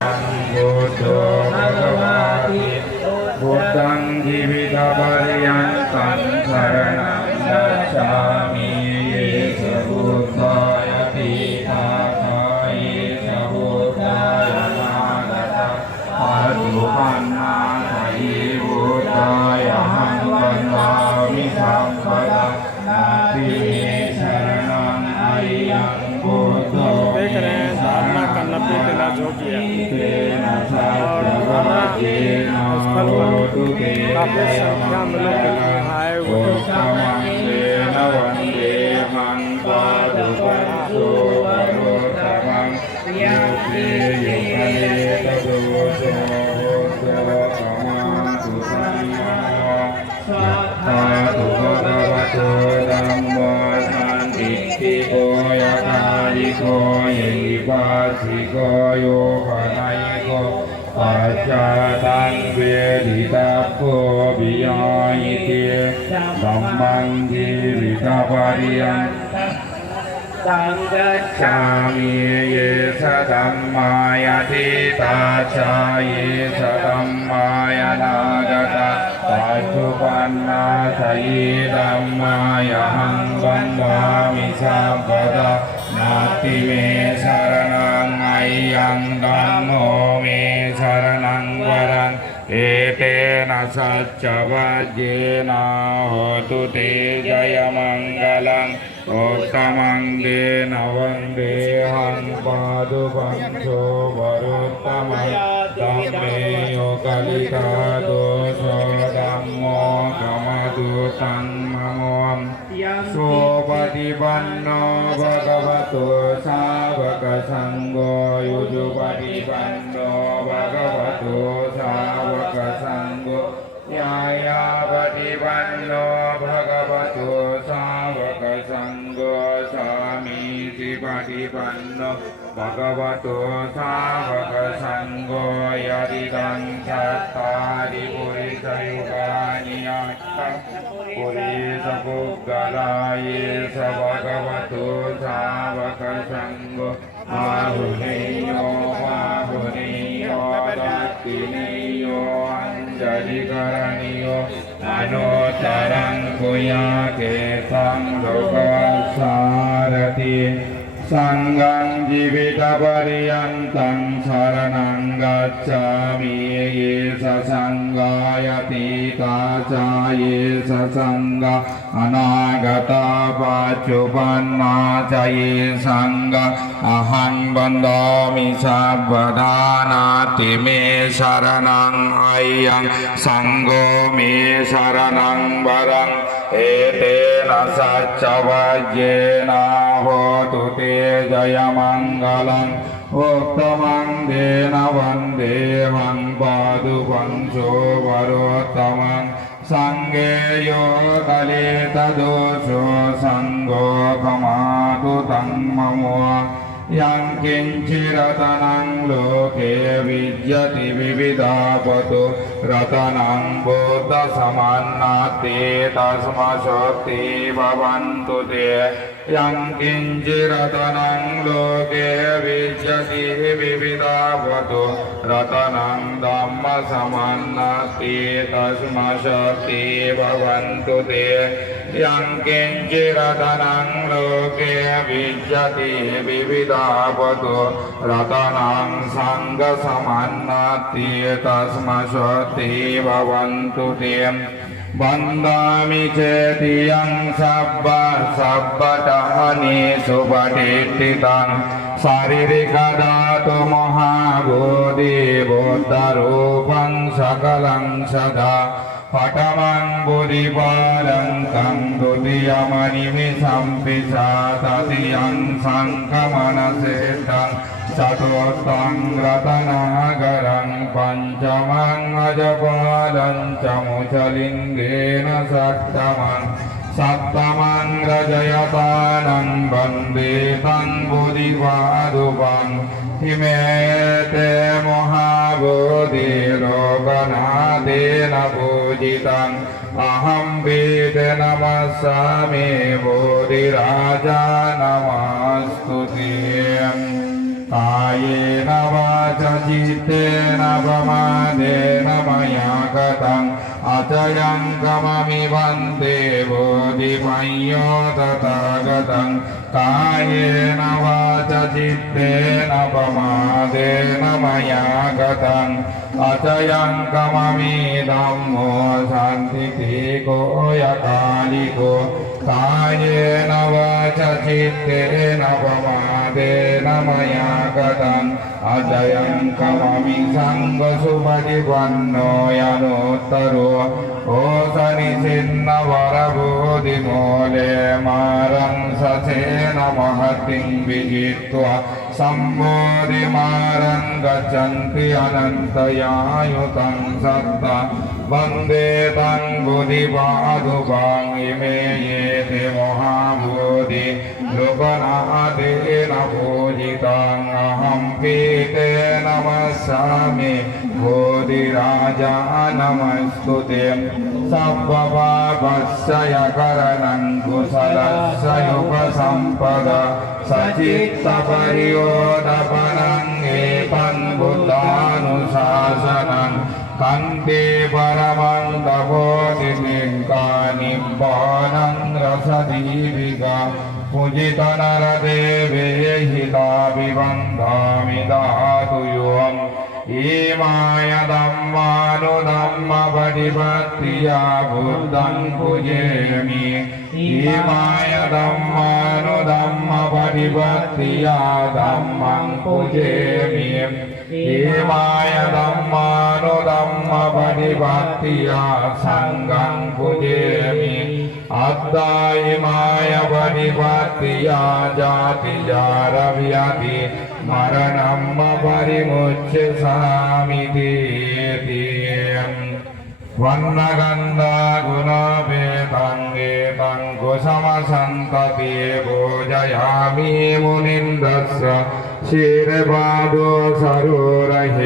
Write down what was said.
พุทโธภะคะวาติพุทธังชีวิตปริยันตังสรณังคัจฉามิเยสะพุทธายะติภาคาเยสะพุทธายะนาคตะปัจจุบันนาสยิพุทธายะหังปันวามิสัมปะทะนาติเมสรณังอะยังพุทโธसाधना करना पीना जो किया और उस फल पर काफी संख्या में लोग आए हुएโกเยปาสิโกโยภะนัยโกปัจจาตังเวทิตาโพปิยายิเตธัมมังชีวิตปริยันตังกัจฉามิเยสะธัมมายะทิตาชาเยสะธัมมายะนาคตะปัจจุบันนาสยิธัมมายะหังบันวามิสัพพะทะนาติเมสรณังอะยังธัมโมเมสรณังวรังเอเตนะสัจจวัจเจนะโหตุเตจยมังคลังโอตมังเดนะวันเดหังปาดุปัญโชวรุตตมังธัมเมโยกลิตาโตโสธัมโมกัมมตุตังมะโมสุปฏิปันโนภะคะวะโตสาวกสังโฆยุจุปฏิปันโนภะคะวะโตสาวกสังโฆยายาปฏิปันโนภะคะวะโตสาวกสังโฆสามีจิปฏิปันโนภะคะวะโตสาวกสังโฆยะติตังสัตตาดิปุริสยุกานิยัตถะปุริสปุกกะลาเยสะภะคะวะโตสาวกสังโฆอาหุเนโยอาหุเนโยตัตติเนโยอัญจลิกรณิโยอนุตตรังปุญญเกตังโลกัสสารติสังฆังชีวิตปริยันตังสรณังกัจฉามิเยสะสังฆายติตาจาเยสะสังฆาอนาคตาปัจจุบันนาจาเยสังฆาอหังบันดามิสัพพทานาติเมสรณังอะยังสังโฆเมสรณังวรังเอเตนะสัจจวัจเจนะโหตุเตจยมังคลังอุตตมังเดนะวันเดหังปาดุปัญโชวโรตตมังสังเกโยกะเลตโดโชสังโฆขมาตุตังมะโมยังกินจิรตนังโลเกวิจยติวิวิดาปตุรัตนังบุตตสมันนาติตัสมาโชติภวันตุเตยังกินจิรตนังโลเกวิจยติวิวิดาปตุรัตนังธัมมสมันนาติตัสมาโชติภวันตุเตยังกินจิรตนังโลเกวิจยติวิวิดาปตุรัตนังสังฆสมันนาติตัสมาโชติภวันตุเตบันดามิเจติยังสัพพะสัพพะทหานิสุปฏิทิตังสาริริกดาตุมหาบุติบุตตรูปังสักลังสดาปัตมังบุริปาลังกังดุติยามณิมิสัมปิสาตติยังสังฆมนัสเสตังจตุตังรัตนากรังปัญจมังอจปาลัญจมุชลิงเกนะสัตตมังสัตตมังรจยตานังบันเดตังบุริวาดุปังทิเมเตมหาบุติโลกนาเตนะปูจิตังอะหัมปิเตนะมัสสามิบุติราชานะมัสตุเตกาย เยนวาจาจิตเตนะปมาเดนะมายากตังอาจยังกามมิวันเตโบธิปัญโยตถาคตังกายเยนวาจาจิตเตนะปมาเดนะมายากตังอาจยังกามมิธัมโมสันติติโกยกาลิโกกายเยนวาจาจิตเตนะปมาเดนะมายากตังอาจยังกามมิสังฆสุปฏิปันโนยานุตตโรโอสนิสินนวรบุติโมเลมารังสเสนมหติงวิจิตวะสัมโมธิมารังกัจจันติอนันตยายุตังสัตตะวันเดตังบุติปาตุปังอิเมเยเตมหาบุติโลกนาเตนะภูจิตังอหัมปิเตนะมัสสามิโพธิราชานะมัสตุเตสัพพะปาปัสสยกรณังกุศลัสสยุปสัมปดาสัจจิตตปริโยตปนังเอปังบุตตานุชาสนังขันติปรมังตโพธินิกานิปานังรัสดีวิกาปุจิตนารเทเวหิตาปิบันธามิดาตุโยมอิมายธัมมานุธัมมปฏิปัตติยาบุตตังปุเจมิอิมายธัมมานุธัมมปฏิปัตติยาธัมมังปุเจมิอิมายธัมมานุธัมมปฏิปัตติยาสังฆังปุเจมิอัตตาอิมายปฏิปัตติยาจาติจารวิยติมรณัมมปริมุจฉสามิติวันนกันดากุณเปตังเอตังกุสมสันตติบูจยามิมุนินดัสสะศิรบาโดสรุระเห